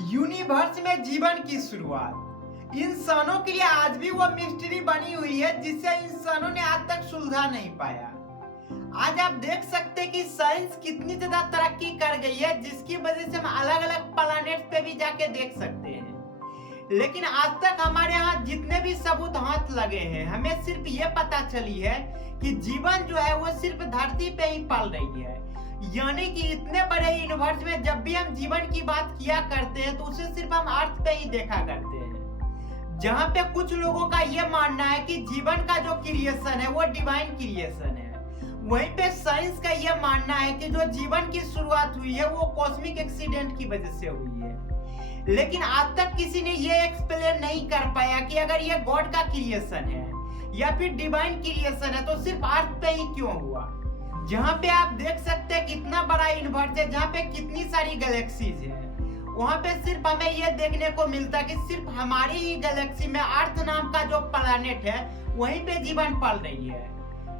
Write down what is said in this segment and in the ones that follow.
Universe में जीवन की शुरुआत इंसानों के लिए आज भी वो मिस्ट्री बनी हुई है जिसे इंसानों ने आज तक सुलझा नहीं पाया। आज आप देख सकते हैं कि साइंस कितनी ज्यादा तरक्की कर गई है जिसकी वजह से हम अलग अलग प्लैनेट पे भी जाके देख सकते हैं। लेकिन आज तक हमारे यहाँ जितने भी सबूत हाथ लगे हैं हमें सिर्फ ये पता चली है कि जीवन जो है वो सिर्फ धरती पे ही पल रही है। यानी कि इतने बड़े यूनिवर्स में जब भी हम जीवन की बात किया करते हैं तो उसे सिर्फ हम अर्थ पे ही देखा करते हैं। जहाँ पे कुछ लोगों का ये मानना है कि जीवन का जो क्रिएशन है वो डिवाइन क्रिएशन है, वहीं पे साइंस का ये मानना है कि जो जीवन की शुरुआत हुई है वो कॉस्मिक एक्सीडेंट की वजह से हुई है। लेकिन आज तक किसी ने ये एक्सप्लेन नहीं कर पाया कि अगर ये गॉड का क्रिएशन है या फिर डिवाइन क्रिएशन है तो सिर्फ अर्थ पे ही क्यों हुआ। जहाँ पे आप देख सकते हैं कितना बड़ा यूनिवर्स है, जहाँ पे कितनी सारी गैलेक्सीज है, वहाँ पे सिर्फ हमें ये देखने को मिलता है कि सिर्फ हमारी ही गैलेक्सी में अर्थ नाम का जो प्लैनेट है वहीं पे जीवन पल रही है।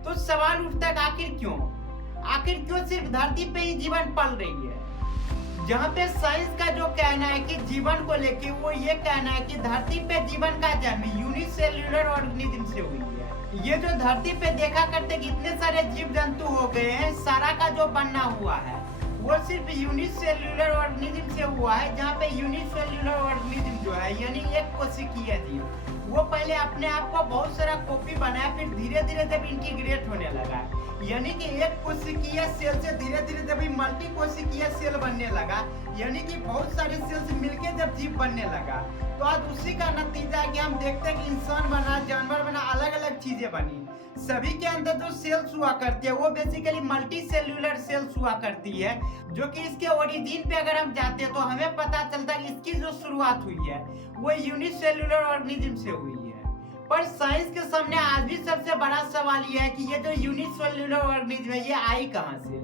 तो सवाल उठता है आखिर क्यों सिर्फ धरती पे ही जीवन पल रही है। जहाँ पे साइंस का जो कहना है कि जीवन को लेके वो ये कहना है कि धरती पे जीवन का जन्म यूनिसेल्युलर ऑर्गेनिज्म से हुई है। ये जो धरती पे देखा करते कितने सारे जीव जंतु हो गए हैं, सारा का जो बनना हुआ है वो सिर्फ यूनिसेल्युलर ऑर्गेनिज्म से हुआ है। जहाँ पे यूनिसेल्युलर ऑर्गेनिज्म जो है यानी एक कोशिकीय जीव वो पहले अपने आप को बहुत सारा कॉपी बनाया, फिर धीरे धीरे जब इंटीग्रेट होने लगा यानी कि एक कोशिकीय सेल से धीरे धीरे जब मल्टी कोशिकीय सेल बनने लगा यानी कि बहुत सारे सेल्स मिलके जब जीव बनने लगा तो आज उसी का नतीजा है कि हम देखते हैं कि इंसान बना, जानवर बना, अलग अलग चीजें बनी। सभी के अंदर जो सेल्स हुआ करती है वो बेसिकली मल्टी सेल्यूलर सेल्स हुआ करती है, जो कि इसके ओरिजिन पे अगर हम जाते हैं तो हमें पता चलता है कि इसकी जो शुरुआत हुई है वो यूनिसेल्युलर ऑर्गेनिज्म से हुई है। पर साइंस के सामने आज भी सबसे बड़ा सवाल ये है कि ये जो यूनिसेल्युलर ऑर्गेनिज्म है ये आई कहाँ से,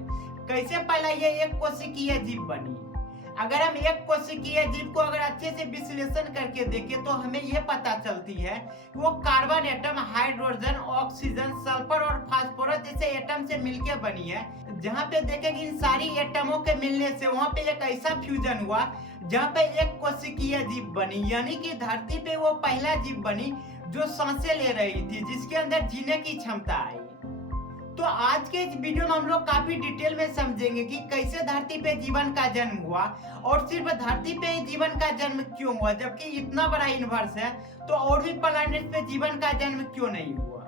कैसे पहला ये एक कोशिकीय जीव बनी। अगर हम एक कोशिकीय जीव को अगर अच्छे से विश्लेषण करके देखें तो हमें यह पता चलती है कि वो carbon atom, hydrogen, oxygen, sulphur और फास्फोरस जैसे एटम से मिलकर बनी है। जहाँ पे देखें कि इन सारी एटमों के मिलने से वहाँ पे एक ऐसा फ्यूजन हुआ जहाँ पे एक कोशिकीय जीव बनी, यानी कि धरती पे वो पहला जीव बनी जो सांसें ले रही थी, जिसके अंदर जीने की क्षमता आई। तो आज के इस वीडियो में हम लोग काफी डिटेल में समझेंगे कि कैसे धरती पे जीवन का जन्म हुआ और सिर्फ धरती पे ही जीवन का जन्म क्यों हुआ, जबकि इतना बड़ा यूनिवर्स है तो और भी प्लैनेट पे जीवन का जन्म क्यों नहीं हुआ।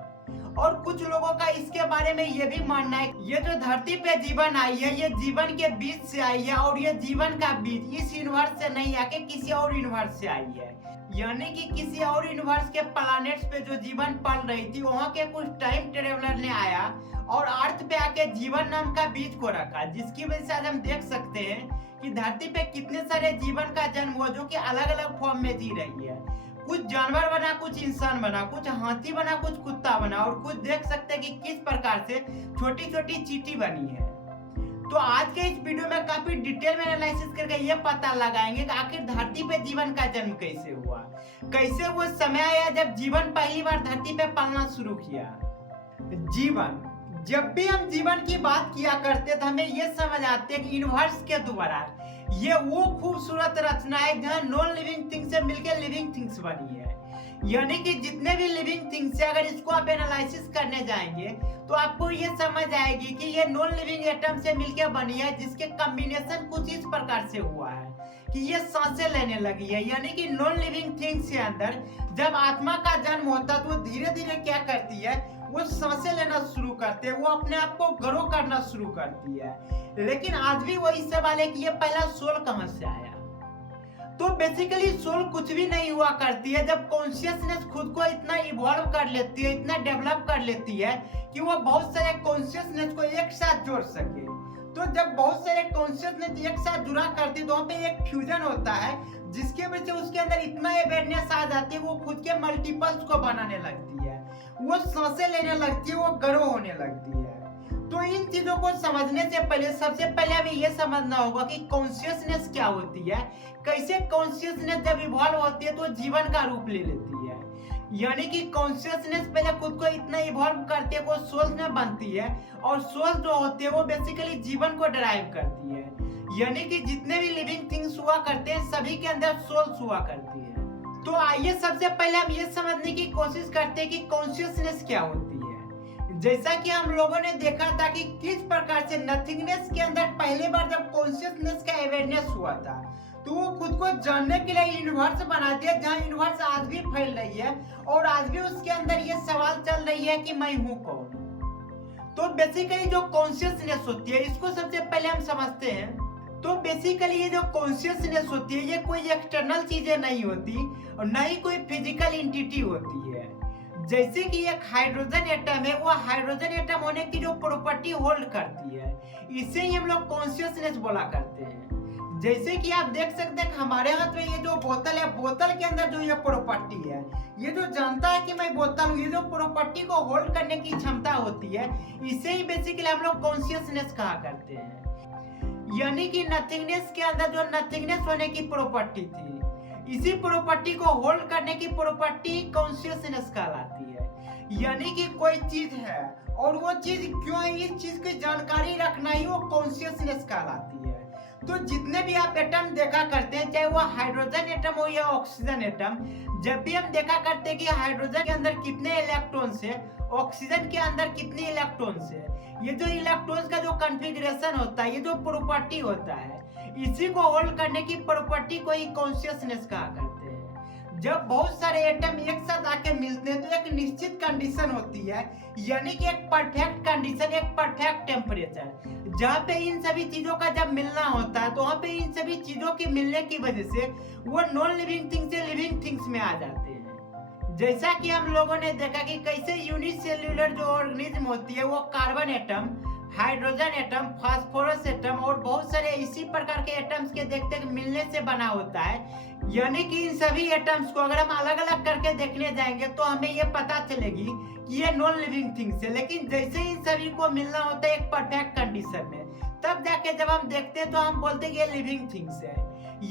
और कुछ लोगों का इसके बारे में ये भी मानना है ये जो धरती पे जीवन आई है ये जीवन के बीज से आई है और ये जीवन का बीज इस यूनिवर्स से नहीं आके किसी और यूनिवर्स से आई है। यानी कि किसी और यूनिवर्स के प्लैनेट्स पे जो जीवन पल रही थी वहाँ के कुछ टाइम ट्रेवलर ने आया और अर्थ पे आके जीवन नाम का बीज को रखा, जिसकी वजह से आज हम देख सकते हैं कि धरती पे कितने सारे जीवन का जन्म हुआ जो कि अलग अलग फॉर्म में जी रही है। कुछ जानवर बना, कुछ इंसान बना, कुछ हाथी बना, कुछ कुत्ता बना और कुछ देख सकते हैं कि किस प्रकार से छोटी छोटी चींटी बनी है। तो आज के इस वीडियो में काफी डिटेल में एनालिसिस करके ये पता लगाएंगे कि आखिर धरती पे जीवन का जन्म कैसे हुआ, कैसे वो समय आया जब जीवन पहली बार धरती पे पलना शुरू किया। जीवन, जब भी हम जीवन की बात किया करते तो हमें ये समझ आते है कि यूनिवर्स के द्वारा ये वो खूबसूरत रचना है जहाँ नॉन लिविंग थिंग्स से मिलकर लिविंग थिंग्स बनी है। यानी कि जितने भी लिविंग थिंग्स है अगर इसको आप एनालिसिस करने जाएंगे तो आपको ये समझ आएगी कि ये नॉन लिविंग एटम से मिलकर बनी है, जिसके कॉम्बिनेशन कुछ इस प्रकार से हुआ है कि ये सांसें लेने लगी है। यानी कि नॉन लिविंग थिंग्स के अंदर जब आत्मा का जन्म होता है तो वो धीरे धीरे क्या करती है, वो सांसें लेना शुरू करते हैं, वो अपने आप को ग्रो करना शुरू करती है। लेकिन आज भी वही सवाल है कि ये पहला सोल कहाँ से आया। तो बेसिकली सोल कुछ भी नहीं हुआ करती है जब कॉन्शियसनेस खुद को इतना इवॉल्व कर लेती है, इतना डेवलप कर लेती है कि वो बहुत सारे कॉन्शियसनेस को एक साथ जोड़ सके। तो जब बहुत सारे कॉन्शियसनेस एक साथ जुड़ा करती है तो वहाँ पे एक फ्यूजन होता है, जिसके वजह से उसके अंदर इतना अवेयरनेस आ जाती है वो खुद के मल्टीपल्स को बनाने लगती है, वो सांसें लेने लगती है, वो ग्रो होने लगती है। तो इन चीजों को समझने से पहले सबसे पहले हमें यह समझना होगा कि कॉन्शियसनेस क्या होती है, कैसे कॉन्शियसनेस जब इवॉल्व होती है तो जीवन का रूप ले लेती है। यानी कि कॉन्शियसनेस पहले खुद को इतना इवॉल्व करती है वो सोल्स में बनती है और सोल्स जो होती है वो बेसिकली जीवन को ड्राइव करती है। यानी कि जितने भी लिविंग थिंग्स हुआ करते हैं सभी के अंदर सोल्स हुआ करती है। तो आइए सबसे पहले हम ये समझने की कोशिश करते हैं कि कॉन्शियसनेस क्या होती है। जैसा कि हम लोगों ने देखा था कि किस प्रकार से नथिंगनेस के अंदर पहली बार जब कॉन्शियसनेस का अवेयरनेस हुआ था तो वो खुद को जानने के लिए यूनिवर्स बना दिया, जहाँ यूनिवर्स आज भी फैल रही है और आज भी उसके अंदर ये सवाल चल रही है कि मैं हूँ कौन। तो बेसिकली जो कॉन्शियसनेस होती है इसको सबसे पहले हम समझते हैं। तो बेसिकली ये जो कॉन्शियसनेस होती है ये कोई एक्सटर्नल चीजें नहीं होती और न ही कोई फिजिकल एंटिटी होती है। जैसे कि एक हाइड्रोजन एटम है, वो हाइड्रोजन एटम होने की जो प्रॉपर्टी होल्ड करती है इसे ही हम लोग कॉन्शियसनेस बोला करते हैं। जैसे कि आप देख सकते हैं हमारे हाथ में ये जो बोतल है, बोतल के अंदर जो ये प्रॉपर्टी है, ये जो जानता है कि मैं बोतल हूँ, ये जो प्रॉपर्टी को होल्ड करने की क्षमता होती है इसे ही बेसिकली हम लोग कॉन्शियसनेस कहा करते हैं। यानी कि नथिंगनेस के अंदर जो नथिंगनेस होने की प्रॉपर्टी थी, इसी प्रॉपर्टी को होल्ड करने की प्रॉपर्टी कॉन्शियसनेस कहलाती है। यानी कि कोई चीज है और वो चीज क्यों है इस चीज की जानकारी रखना ही वो कॉन्शियसनेस कहलाती है। तो जितने भी आप एटम देखा करते हैं, चाहे वो हाइड्रोजन एटम हो या ऑक्सीजन एटम, जब भी हम देखा करते हैं कि हाइड्रोजन के अंदर कितने इलेक्ट्रॉन्स है, ऑक्सीजन के अंदर कितने इलेक्ट्रॉन्स है, ये जो इलेक्ट्रॉन्स का जो कॉन्फ़िगरेशन होता है, ये जो प्रॉपर्टी होता है, इसी को होल्ड करने की प्रॉपर्टी को ही कॉन्शियसनेस कहा करते हैं। जब बहुत सारे एटम एक साथ आके मिलते हैं तो एक निश्चित कंडीशन होती है, यानी कि एक परफेक्ट कंडीशन, एक परफेक्ट टेम्परेचर, जहाँ पे इन सभी चीजों का जब मिलना होता है तो वहाँ पे इन सभी चीजों के मिलने की वजह से वो नॉन लिविंग थिंग्स से लिविंग थिंग्स में आ जाते हैं। जैसा कि हम लोगों ने देखा कि कैसे यूनिसेल्युलर जो ऑर्गेनिज्म होती है वो carbon atom, hydrogen atom, phosphorus atom और बहुत सारे इसी प्रकार के एटम्स के देखते मिलने से बना होता है। यानी कि इन सभी एटम्स को अगर हम अलग अलग करके देखने जाएंगे तो हमें ये पता चलेगी कि ये नॉन लिविंग थिंग्स है, लेकिन जैसे इन सभी को मिलना होता है एक परफेक्ट कंडीशन में, तब जाके जब हम देखते हैं तो हम बोलते हैं कि ये लिविंग थिंग्स है।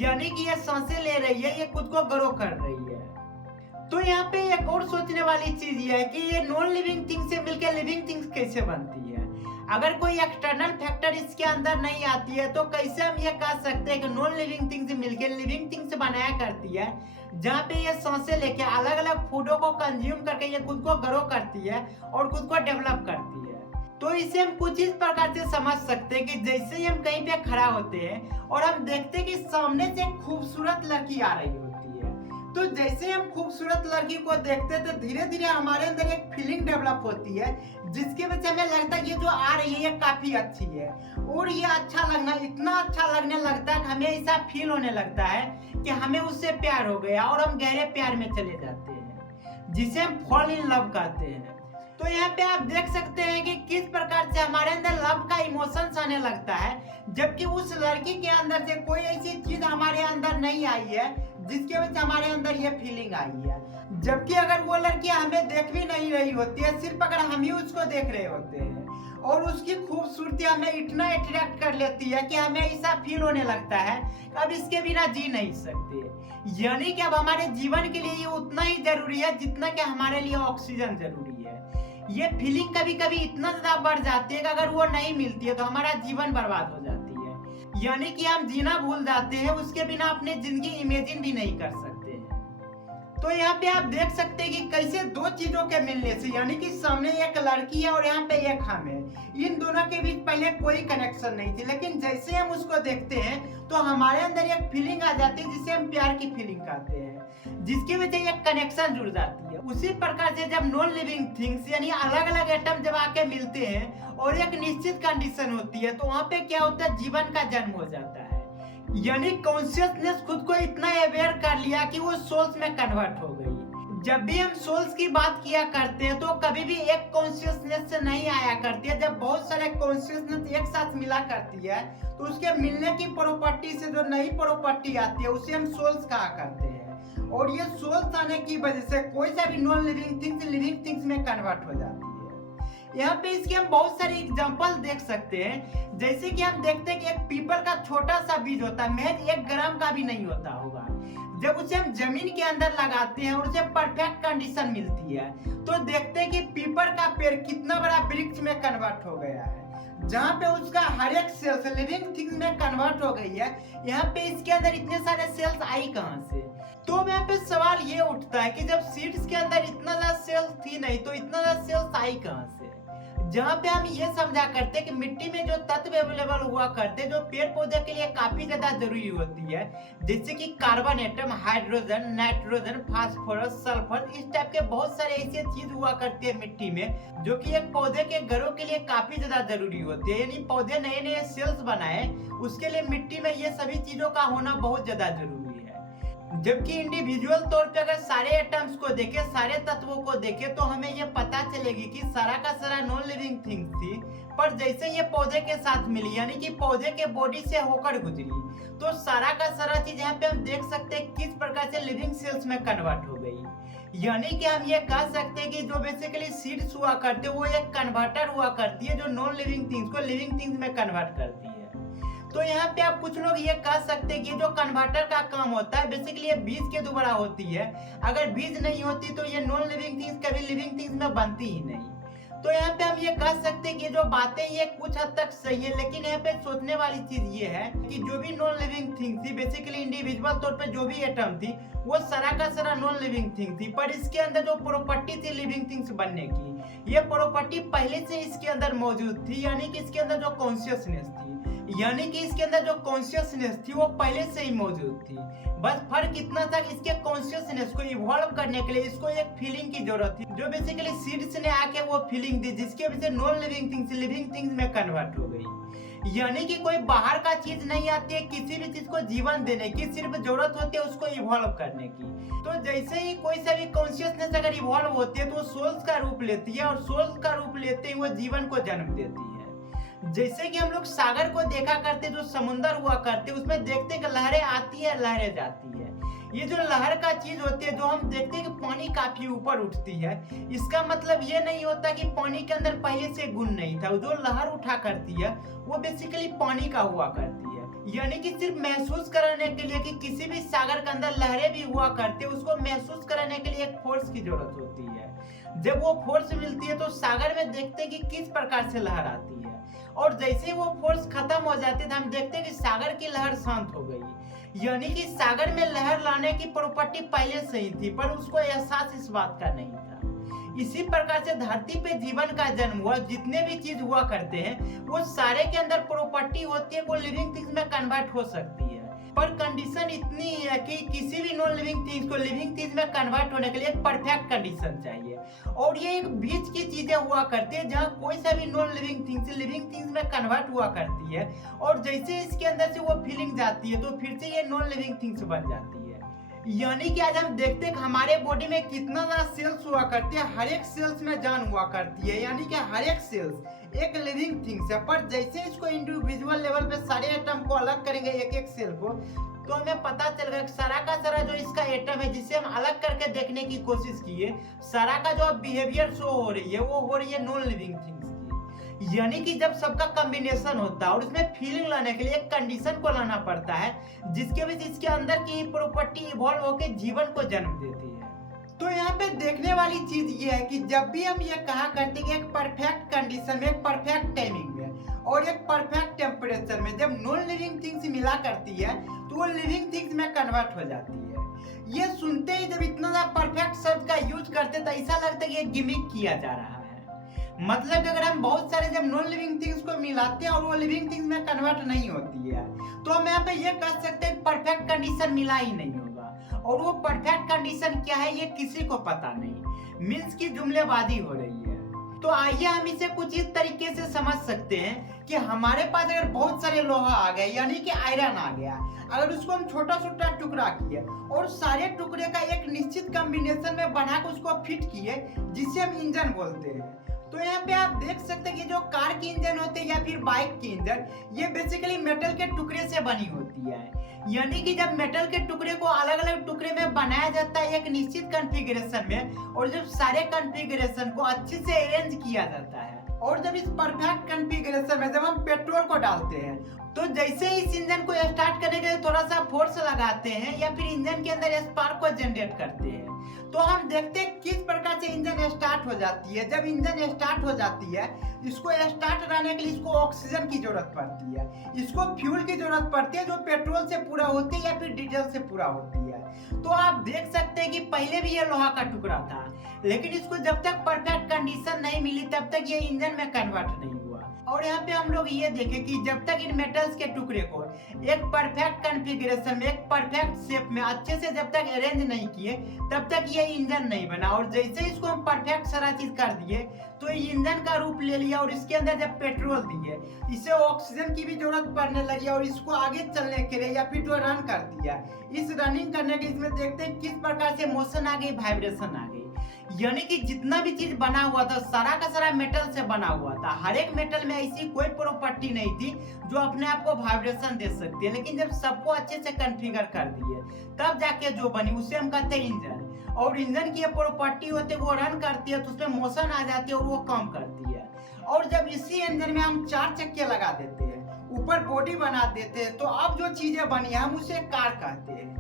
यानी कि ये सांसें ले रही है, ये खुद को ग्रो कर रही है। तो यहाँ पे एक और सोचने वाली चीज ये है कि ये नॉन लिविंग थिंग्स से मिलकर लिविंग थिंग्स कैसे बनती है। अगर कोई एक्सटर्नल फैक्टर इसके अंदर नहीं आती है तो कैसे हम ये कह सकते हैं कि नॉन लिविंग थिंग्स मिलकर लिविंग थिंग्स बनाया करती है, जहाँ पे ये सांसें लेके अलग अलग फूडों को कंज्यूम करके ये खुद को ग्रो करती है और खुद को डेवलप करती है। तो इसे हम कुछ इस प्रकार से समझ सकते हैं कि जैसे ही हम कहीं पे खड़ा होते हैं और हम देखते हैं कि सामने से एक खूबसूरत लड़की आ रही होती है, तो जैसे हम खूबसूरत लड़की को देखते हैं तो धीरे धीरे हमारे अंदर एक फीलिंग डेवलप होती है, जिसकी वजह से हमें लगता है ये जो आ रही है ये काफी अच्छी है और ये अच्छा लगना, इतना अच्छा लगने लगता है कि हमें ऐसा फील होने लगता है कि हमें उससे प्यार हो गया और हम गहरे प्यार में चले जाते हैं, जिसे हम फॉल इन लव कहते हैं। तो यहाँ पे आप देख सकते हैं कि किस प्रकार से हमारे अंदर लव का इमोशंस आने लगता है, जबकि उस लड़की के अंदर से कोई ऐसी चीज हमारे अंदर नहीं आई है जिसकी वजह से हमारे अंदर ये फीलिंग आई है। जबकि अगर वो लड़की हमें देख भी नहीं रही होती है, सिर्फ अगर हम ही उसको देख रहे होते हैं और उसकी खूबसूरती हमें इतना अट्रैक्ट कर लेती है कि हमें ऐसा फील होने लगता है कि अब इसके बिना जी नहीं सकते। यानी कि अब हमारे जीवन के लिए ये उतना ही जरूरी है जितना कि हमारे लिए ऑक्सीजन जरूरी है। ये फीलिंग कभी कभी इतना ज्यादा बढ़ जाती है कि अगर वो नहीं मिलती है तो हमारा जीवन बर्बाद हो जाती है। यानी कि हम जीना भूल जाते हैं, उसके बिना अपनी जिंदगी इमेजिन भी नहीं कर सकते हैं। तो यहाँ पे आप देख सकते हैं कि कैसे दो चीजों के मिलने से, यानी कि सामने एक लड़की है और यहाँ पे एक हम है, इन दोनों के बीच पहले कोई कनेक्शन नहीं थी, लेकिन जैसे हम उसको देखते हैं तो हमारे अंदर एक फीलिंग आ जाती है जिसे हम प्यार की फीलिंग कहते हैं, जिसकी वजह से एक कनेक्शन जुड़ जाती है। उसी प्रकार से जब नॉन लिविंग थिंग्स यानी अलग अलग एटम जब आके मिलते हैं और एक निश्चित कंडीशन होती है तो वहाँ पे क्या होता है, जीवन का जन्म हो जाता है। यानी कॉन्शियसनेस खुद को इतना अवेयर कर लिया कि वो सोल्स में कन्वर्ट हो गई। जब भी हम सोल्स की बात किया करते हैं तो कभी भी एक कॉन्शियसनेस से नहीं आया करती है। जब बहुत सारे कॉन्शियसनेस एक साथ मिला करती है तो उसके मिलने की प्रॉपर्टी से जो नई प्रॉपर्टी आती है उसे हम सोल्स कहा करते हैं, और ये सोल्स आने की वजह से कोई सा भी non living things living things में कन्वर्ट हो जाती है। यहाँ पे इसके हम बहुत सारे एग्जांपल देख सकते हैं, जैसे कि हम देखते हैं कि एक पीपल का छोटा सा बीज होता है, महज 1 ग्राम का भी नहीं होता होगा। जब उसे हम जमीन के अंदर लगाते हैं और उसे परफेक्ट कंडीशन मिलती है तो देखते हैं कि पीपल का पेड़ कितना बड़ा वृक्ष में कन्वर्ट हो गया है। जहाँ पे उसका हर एक सेल्स लिविंग थिंग्स में कन्वर्ट हो गई है। यहाँ पे इसके अंदर इतने सारे सेल्स आई कहाँ से? तो यहाँ पे सवाल ये उठता है कि जब सीड्स के अंदर इतना ज्यादा सेल्स थी नहीं तो इतना ज्यादा सेल्स आई कहाँ से? जहाँ पे हम ये समझा करते कि मिट्टी में जो तत्व अवेलेबल हुआ करते जो पेड़ पौधे के लिए काफी ज्यादा जरूरी होती है, जैसे कि carbon atom, hydrogen, nitrogen, phosphorus, sulphur, इस टाइप के बहुत सारे ऐसे चीज हुआ करती है मिट्टी में जो कि एक पौधे के घरों के लिए काफी ज्यादा जरूरी होती है। यानी पौधे नए नए सेल्स बनाए उसके लिए मिट्टी में ये सभी चीजों का होना बहुत ज्यादा जरूरी है। जबकि इंडिविजुअल तौर पे अगर सारे एटम्स को देखें, सारे तत्वों को देखें तो हमें ये पता चलेगी कि सारा का सारा नॉन लिविंग थिंग्स थी, पर जैसे ये पौधे के साथ मिली यानी कि पौधे के बॉडी से होकर गुजरी तो सारा का सारा चीज यहाँ पे हम देख सकते हैं किस प्रकार से लिविंग सेल्स में कन्वर्ट हो गई। यानी कि हम ये कह सकते हैं कि जो बेसिकली सीड्स हुआ करते वो एक कन्वर्टर हुआ करती है जो नॉन लिविंग थिंग्स को लिविंग थिंग्स में कन्वर्ट करती है। तो यहाँ पे आप कुछ लोग ये कह सकते हैं कि जो कन्वर्टर का काम होता है बेसिकली ये बीज के द्वारा होती है। अगर बीज नहीं होती तो ये नॉन लिविंग थिंग्स कभी लिविंग थिंग्स में बनती ही नहीं। तो यहाँ पे हम ये कह सकते हैं कि जो बातें ये कुछ हद तक सही है, लेकिन यहाँ पे सोचने वाली चीज ये है कि जो भी नॉन लिविंग थिंग थी बेसिकली इंडिविजुअल तौर पे जो भी एटम थी वो सारा का सारा नॉन लिविंग थिंग थी, पर इसके अंदर जो प्रॉपर्टी थी लिविंग थिंग्स बनने की ये प्रॉपर्टी पहले से इसके अंदर मौजूद थी। यानी कि इसके अंदर जो कॉन्शियसनेस थी, यानी कि इसके अंदर जो कॉन्शियसनेस थी वो पहले से ही मौजूद थी। बस फर्क इतना था कि इसके कॉन्शियसनेस को इवॉल्व करने के लिए इसको एक फीलिंग की जरूरत थी जो बेसिकली सीड्स ने आके वो फीलिंग दी जिसके वजह से non living things living things में कन्वर्ट हो गई। यानी कि कोई बाहर का चीज नहीं आती है किसी भी चीज को जीवन देने की, सिर्फ जरूरत होती है उसको इवॉल्व करने की। तो जैसे ही कोई सा भी कॉन्शियसनेस अगर इवॉल्व होती है तो वो सोल्स का रूप लेती है और सोल्स का रूप लेते ही वो जीवन को जन्म देती है। जैसे कि हम लोग सागर को देखा करते जो समुंदर हुआ करते उसमें देखते कि लहरें आती है लहरें जाती है। ये जो लहर का चीज होती है जो हम देखते हैं कि पानी काफी ऊपर उठती है, इसका मतलब ये नहीं होता कि पानी के अंदर पहले से गुण नहीं था। जो लहर उठा करती है वो बेसिकली पानी का हुआ करती है। यानी कि सिर्फ महसूस कराने के लिए कि किसी भी सागर के अंदर लहरें भी हुआ करते उसको महसूस कराने के लिए एक फोर्स की जरूरत होती है। जब वो फोर्स मिलती है तो सागर में देखते हैं कि किस प्रकार से लहर आती है और जैसे वो फोर्स खत्म हो जाती है तो हम देखते हैं कि सागर की लहर शांत हो गई। यानी कि सागर में लहर लाने की प्रॉपर्टी पहले से ही थी पर उसको एहसास इस बात का नहीं था। इसी प्रकार से धरती पे जीवन का जन्म हुआ, जितने भी चीज हुआ करते हैं वो सारे के अंदर प्रॉपर्टी होती है वो लिविंग थिंग्स में कन्वर्ट हो सकती है, पर कंडीशन इतनी है कि किसी भी नॉन लिविंग थिंग्स को लिविंग थिंग्स में कन्वर्ट होने के लिए एक परफेक्ट कंडीशन चाहिए। और ये एक बीच की चीजें हुआ करती है जहाँ कोई सा भी non living things living things में कन्वर्ट हुआ करती है और जैसे इसके अंदर से वो फीलिंग जाती है तो फिर से ये नॉन लिविंग थिंग्स बन जाती है। यानी कि आज हम देखते हैं कि हमारे बॉडी में कितना ज्यादा सेल्स हुआ करती है, हर एक सेल्स में जान हुआ करती है। यानी कि हर एक सेल्स एक लिविंग थिंग्स है, पर जैसे इसको इंडिविजुअल लेवल पे सारे एटम को अलग करेंगे एक एक सेल को तो हमें पता चलेगा कि सारा का सारा जो इसका एटम है जिसे हम अलग करके देखने की कोशिश किए, सारा का जो बिहेवियर शो हो रही है वो हो रही है नॉन लिविंग थिंग्स की। यानी कि जब सबका कॉम्बिनेशन होता है और उसमें फीलिंग लाने के लिए एक कंडीशन को लाना पड़ता है जिसके वजह से इसके अंदर की प्रॉपर्टी इवॉल्व होकर जीवन को जन्म देती है। तो यहाँ पे देखने वाली चीज ये है कि जब भी हम ये कहा करते हैं कि एक परफेक्ट कंडीशन में, एक परफेक्ट टाइमिंग में और एक परफेक्ट टेम्परेचर में जब नॉन लिविंग थिंग्स मिला करती है तो वो लिविंग थिंग्स में कन्वर्ट हो जाती है। ये सुनते ही जब इतना ज्यादा परफेक्ट शब्द का यूज करते तो ऐसा लगता है कि ये गिमिक किया जा रहा है। मतलब कि अगर हम बहुत सारे जब नॉन लिविंग थिंग्स को मिलाते हैं और वो लिविंग थिंग्स में कन्वर्ट नहीं होती है तो हम यहाँ पे ये कह सकते हैं परफेक्ट कंडीशन मिला ही नहीं होगा। और वो परफेक्ट कंडीशन क्या है ये किसी को पता नहीं, मीन्स की जुमलेबाजी हो रही है। तो आइए हम इसे कुछ इस तरीके से समझ सकते हैं कि हमारे पास अगर बहुत सारे लोहा आ गए यानी कि आयरन आ गया, अगर उसको हम छोटा छोटा टुकड़ा किए और सारे टुकड़े का एक निश्चित कॉम्बिनेशन में बनाकर उसको फिट किए जिसे हम इंजन बोलते हैं। तो यहाँ पे आप देख सकते हैं कि जो कार की इंजन होते हैं या फिर बाइक की इंजन ये बेसिकली मेटल के टुकड़े से बनी होती है। यानी कि जब मेटल के टुकड़े को अलग अलग टुकड़े में बनाया जाता है एक निश्चित कॉन्फ़िगरेशन में और जब सारे कॉन्फ़िगरेशन को अच्छे से अरेंज किया जाता है और जब इस परफेक्ट कॉन्फ़िगरेशन में जब हम पेट्रोल को डालते हैं तो जैसे ही इस इंजन को स्टार्ट करने के लिए थोड़ा सा फोर्स लगाते हैं या फिर इंजन के अंदर स्पार्क को जनरेट करते हैं तो हम देखते हैं किस प्रकार से इंजन स्टार्ट हो जाती है। जब इंजन स्टार्ट हो जाती है इसको स्टार्ट रहने के लिए इसको ऑक्सीजन की जरूरत पड़ती है, इसको फ्यूल की जरूरत पड़ती है जो पेट्रोल से पूरा होती है या फिर डीजल से पूरा होती है। तो आप देख सकते हैं कि पहले भी ये लोहा का टुकड़ा था लेकिन इसको जब तक परफेक्ट कंडीशन नहीं मिली तब तक ये इंजन में कन्वर्ट नहीं हुआ। और यहाँ पे हम लोग ये देखें कि जब तक इन मेटल्स के टुकड़े को एक परफेक्ट कॉन्फ़िगरेशन में एक परफेक्ट शेप में अच्छे से जब तक अरेंज नहीं किए तब तक ये इंजन नहीं बना। और जैसे इसको हम परफेक्ट सारा चीज कर दिए तो ये इंजन का रूप ले लिया और इसके अंदर जब पेट्रोल दिए इसे ऑक्सीजन की भी जरूरत पड़ने लगी और इसको आगे चलने के लिए या फिर जो रन कर दिया इस रनिंग करने के इसमें देखते हैं किस प्रकार से मोशन आ गई, वाइब्रेशन आ गई। यानी कि जितना भी चीज बना हुआ था सारा का सारा मेटल से बना हुआ था। हर एक मेटल में ऐसी कोई प्रॉपर्टी नहीं थी जो अपने आप को वाइब्रेशन दे सकती है, लेकिन जब सबको अच्छे से कॉन्फ़िगर कर दिए तब जाके जो बनी उसे हम कहते हैं इंजन। और इंजन की ये प्रॉपर्टी होती है वो रन करती है तो उसमें मोशन आ जाती है और वो कम करती है। और जब इसी इंजन में हम 4 चक्के लगा देते हैं ऊपर बॉडी बना देते हैं तो अब जो चीजें बनी हम उसे कार कहते हैं।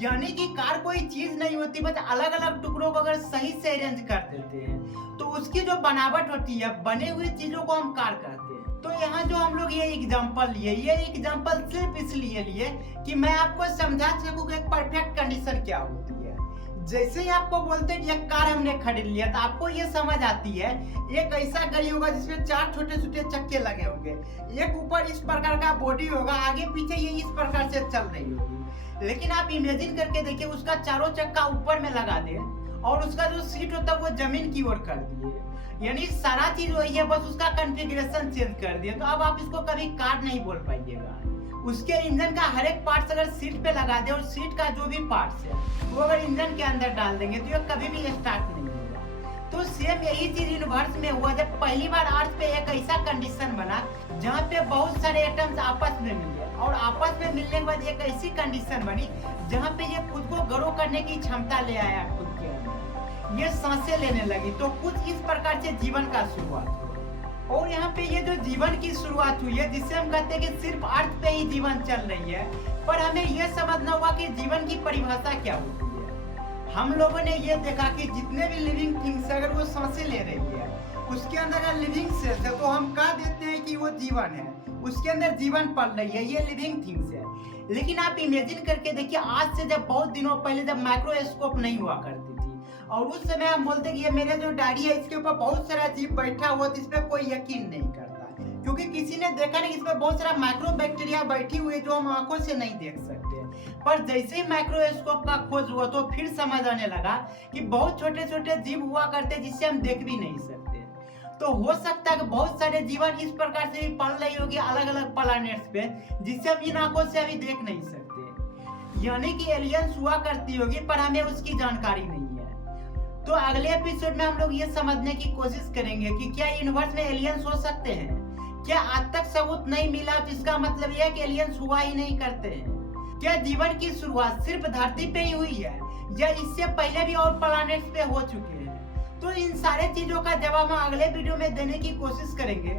यानी कि कार कोई चीज नहीं होती बस अलग अलग टुकड़ों को अगर सही से अरेंज कर देते हैं तो उसकी जो बनावट होती है बने हुई चीजों को हम कार कहते हैं। तो यहाँ जो हम लोग ये एग्जांपल लिए ये एग्जांपल सिर्फ इसलिए लिए कि मैं आपको समझा सकूं कि एक परफेक्ट कंडीशन क्या होती है। जैसे ही आपको बोलते हैं कि एक कार हमने खरीद लिया तो आपको ये समझ आती है एक ऐसा गाड़ी होगा जिसमें 4 छोटे छोटे चक्के लगे होंगे, एक ऊपर इस प्रकार का बॉडी होगा, आगे पीछे ये इस प्रकार से चल रही होगी। लेकिन आप इमेजिन करके देखिए उसका चारों चक्का ऊपर में लगा दे और उसका जो सीट होता है वो जमीन की ओर कर दिए, यानी सारा चीज वही है बस उसका कॉन्फ़िगरेशन चेंज कर दिए। तो अब आप इसको कभी कार नहीं बोल पाइएगा। उसके इंजन का हर एक पार्ट्स अगर सीट पे लगा दे और सीट का जो भी पार्ट्स है वो अगर इंजन के अंदर डाल देंगे तो ये कभी भी स्टार्ट नहीं होगा। तो सेम यही चीज यूनिवर्स में हुआ जब पहली बार अर्थ पे एक ऐसा कंडीशन बना जहाँ पे बहुत सारे एटम्स आपस में मिले और आपस में मिलने के बाद एक ऐसी कंडीशन बनी जहाँ पे ये खुद को ग्रो करने की क्षमता ले आया, खुद के अंदर ये सांसें लेने लगी। तो कुछ इस प्रकार से जीवन का शुरुआत हुआ। और यहाँ पे ये जो जीवन की शुरुआत हुई है जिससे हम कहते हैं कि सिर्फ अर्थ पे ही जीवन चल रही है, पर हमें ये समझना होगा कि जीवन की परिभाषा क्या होती है। हम लोगों ने ये देखा कि जितने भी लिविंग थिंग्स अगर वो सांसें ले रही है उसके अंदर अगर लिविंग सेल्स है तो हम कह देते हैं कि वो जीवन है, उसके अंदर जीवन पल रही है, ये लिविंग थिंग्स है। लेकिन आप इमेजिन करके देखिए आज से जब बहुत दिनों पहले जब माइक्रोस्कोप नहीं हुआ करती थी और उस समय हम बोलते कि ये मेरे जो डायरी है इसके ऊपर बहुत सारा जीव बैठा हुआ तो इस पर कोई यकीन नहीं करता क्योंकि किसी ने देखा नहीं इसमें बहुत सारा माइक्रो बैक्टीरिया बैठी हुई है जो हम आंखों से नहीं देख सकते। पर जैसे ही माइक्रोस्कोप का खोज हुआ तो फिर समझ आने लगा कि बहुत छोटे छोटे जीव हुआ करते जिससे हम देख भी नहीं सकते। तो हो सकता है कि बहुत सारे जीवन इस प्रकार से भी पल रही होगी अलग अलग प्लैनेट्स पे जिससे हम इन आंखों से अभी देख नहीं सकते। यानी कि एलियंस हुआ करती होगी पर हमें उसकी जानकारी नहीं है। तो अगले एपिसोड में हम लोग ये समझने की कोशिश करेंगे कि क्या यूनिवर्स में एलियंस हो सकते हैं। क्या आज तक सबूत नहीं मिला तो इसका मतलब यह है कि एलियंस हुआ ही नहीं करते हैं। क्या जीवन की शुरुआत सिर्फ धरती पे ही हुई है या इससे पहले भी और प्लैनेट्स पे हो चुके हैं। तो इन सारे चीजों का जवाब हम अगले वीडियो में देने की कोशिश करेंगे।